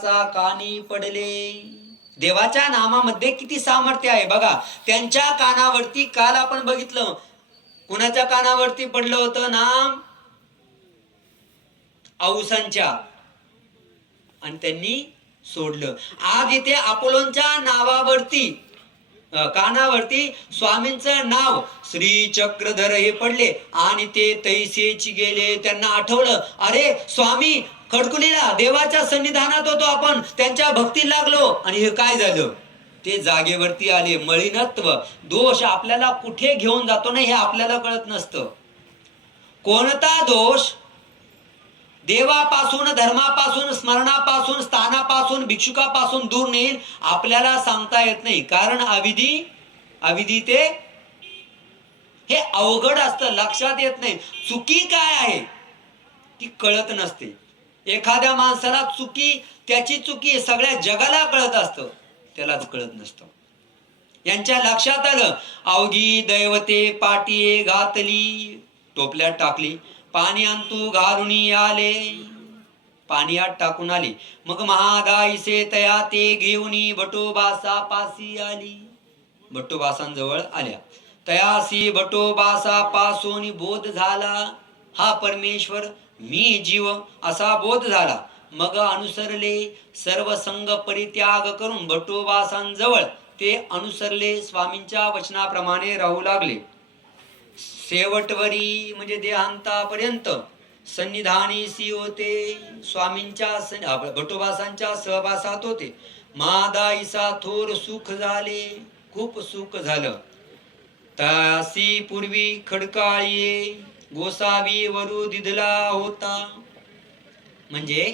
कानी पडले. देवाच्या नामामध्ये किती सामर्थ्य आहे बघा. त्यांच्या कानावरती काल आपण बघितलं, कुणाच्या कानावरती पडलं होतं नाम? औसांच्या, आणि त्यांनी सोडलं. आज इथे अपोलोंच्या नावावरती कानावरती स्वामींचं नाव श्री चक्रधर हे पडले आणि ते तैसेची गेले. त्यांना आठवलं, अरे स्वामी खडकुलीला देवाच्या सन्निधानात होतो, आपण त्यांच्या भक्ती लागलो आणि हे काय झालं. ते जागेवरती आले. मलिनत्व दोष आपल्याला कुठे घेऊन जातो ना हे आपल्याला कळत नसतं. कोणता दोष देवापासून, धर्मापासून, स्मरणापासून, स्थानापासून, भिक्षुकापासून दूर नेईल आपल्याला सांगता येत नाही. कारण अविधी ते हे अवघड असतं, लक्षात येत नाही. चुकी काय आहे ती कळत नसते. एखाद्या माणसाला त्याची चुकी सगळ्या जगाला कळत असतं, त्यालाच कळत नसतं. यांच्या लक्षात आलं, अवघी दैवते पाटिये घातली, टोपल्यात टाकली, पाणी आणतू घालून आले, पाण्यात टाकून आली. मग महादाईसे तया ते घेऊनी भटोबासा पासी आली. भटोबासांजवळ आल्या. तयासी भटोबासा पासून बोध झाला, हा परमेश्वर मी जीव असा बोध झाला. मग अनुसरले, सर्व संग परित्याग करून भटोबासांजवळ ते अनुसरले. स्वामींच्या वचनाप्रमाणे राहू लागले. शेवटवरी म्हणजे देहांतापर्यंत सन्निधानीसी होते. स्वामींच्या भटोबासांच्या सहवासात होते. महादाईसा थोर सुख झाले, खूप सुख झालं. तासी पूर्वी खडकाळी गोसावी वरू दिधला होता. म्हणजे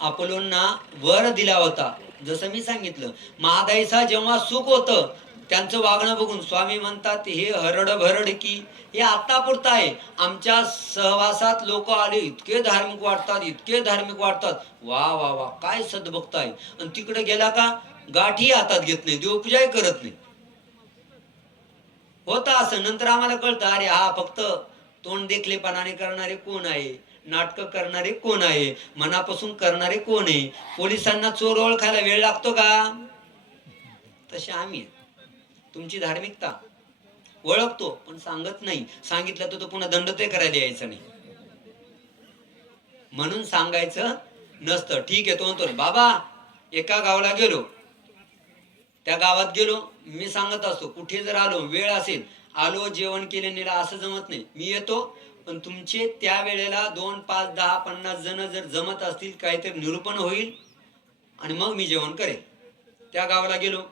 अपोलोंना वर दिला होता. जसं मी सांगितलं, महादाईसा जेव्हा सुख होतं त्यांचं वागणं बघून स्वामी म्हणतात, हे हरड भरड की हे आत्तापुरतं आहे. आमच्या सहवासात लोक आले, इतके धार्मिक वाटतात, इतके धार्मिक वाटतात, वा वा वा काय सद्भक्त आहे. आणि तिकडे गेला का गाठी हातात घेत नाही, देवपूजाही करत नाही. होता असं. नंतर आम्हाला कळतं, अरे हा फक्त तोंड देखलेपणाने करणारे कोण आहे, नाटक करणारे कोण आहे, मनापासून करणारे कोण आहे. पोलिसांना चोर ओळखायला वेळ लागतो का? तसे आम्ही तुमची धार्मिकता ओळखतो पण सांगत नाही. सांगितलं तर तो पुन्हा दंड ते करायला यायचं नाही, म्हणून सांगायचं नसतं. ठीक आहे, तो म्हणतो बाबा एका गावाला गेलो, त्या गावात गेलो, मी सांगत असतो कुठे जर आलो, वेळ असेल, आलो जेवण केले नेला असं जमत नाही. मी येतो पण तुमचे त्या वेळेला 2, 5, 10, 50 जण जर जमत असतील, काहीतरी निरूपण होईल आणि मग मी जेवण करेल. त्या गावाला गेलो,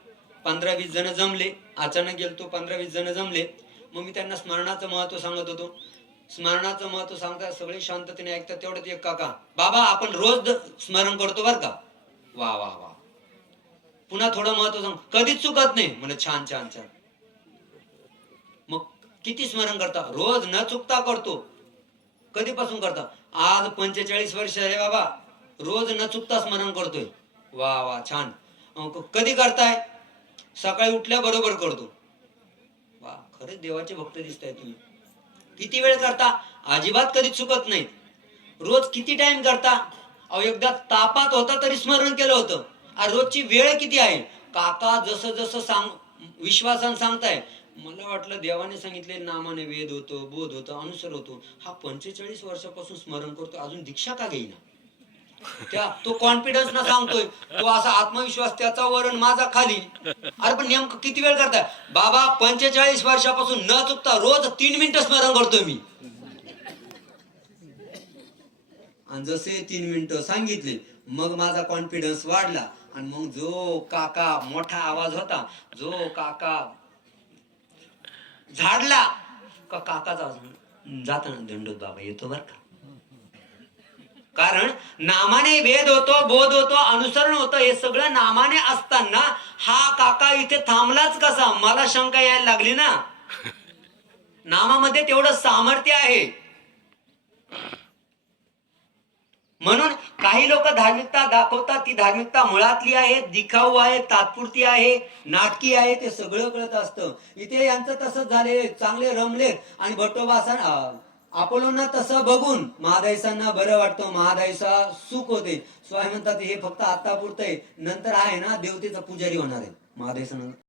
15-20 जण जमले. अचानक गेलतो, 15-20 जण जमले. मग मी त्यांना स्मरणाचं महत्व सांगत होतो. स्मरणाचं महत्व सांगता सगळे शांततेने ऐकतात. तेवढ्यात एक काका, बाबा आपण रोज स्मरण करतो बर का? वा वा वा. पुन्हा थोडं महत्व सांग, कधीच चुकत नाही. म्हणजे छान छान छान. मग किती स्मरण करता? रोज न चुकता करतो. कधीपासून करता? आज 45 वर्ष आहे बाबा, रोज न चुकता स्मरण करतोय. वा वा छान. कधी करताय? सकाळी उठल्या बरोबर करतो. वा, खरंच देवाचे भक्त दिसताय तुम्ही. किती वेळ करता? अजिबात कधी चुकत नाही. रोज किती टाइम करता? अहो एकदा तापात होता तरी स्मरण केलं होतं. रोजची वेळ किती आहे? काका जसं जसं विश्वासानं सांगताय, मला वाटलं देवाने सांगितले नामाने वेद होतो, बोध होतो, अनुसर होतो. हा 45 वर्षापासून स्मरण करतो, अजून दीक्षा का घेईना? तो कॉन्फिडन्स ना सांगतोय, तो असा आत्मविश्वास, त्याचा वरण माझा खाली. अरे पण नेमकं किती वेळ करताय? बाबा 45 वर्षापासून न चुकता रोज 3 मिनिटं स्मरण करतोय मी. आणि जसे 3 मिनिटं सांगितले मग माझा कॉन्फिडन्स वाढला. आणि मग जो काका, मोठा आवाज होता, जो काका झाडला का काकाचा जाताना दंडोत बाबा येतो बर का. कारण नामाने वेद होतो, बोध होतो, अनुसरण होतं. हे सगळं नामाने असताना हा काका इथे थांबलाच कसा? मला शंका यायला लागली ना. नामामध्ये तेवढं सामर्थ्य आहे. म्हणून काही लोक धार्मिकता दाखवतात, ती धार्मिकता मुळातली आहे, दिखाऊ आहे, तात्पुरती आहे, नाटकी आहे, ते सगळं कळत असतं. इथे यांचं तसंच झाले, चांगले रमले आणि भट्टोबासन अपोलोंना तसं बघून महादाईसांना बरं वाटतं, महादाईसा सुख होते. स्वामी म्हणतात हे फक्त आता पुरतंय, नंतर आहे ना देवतेचा पुजारी होणार आहे महादाईसा.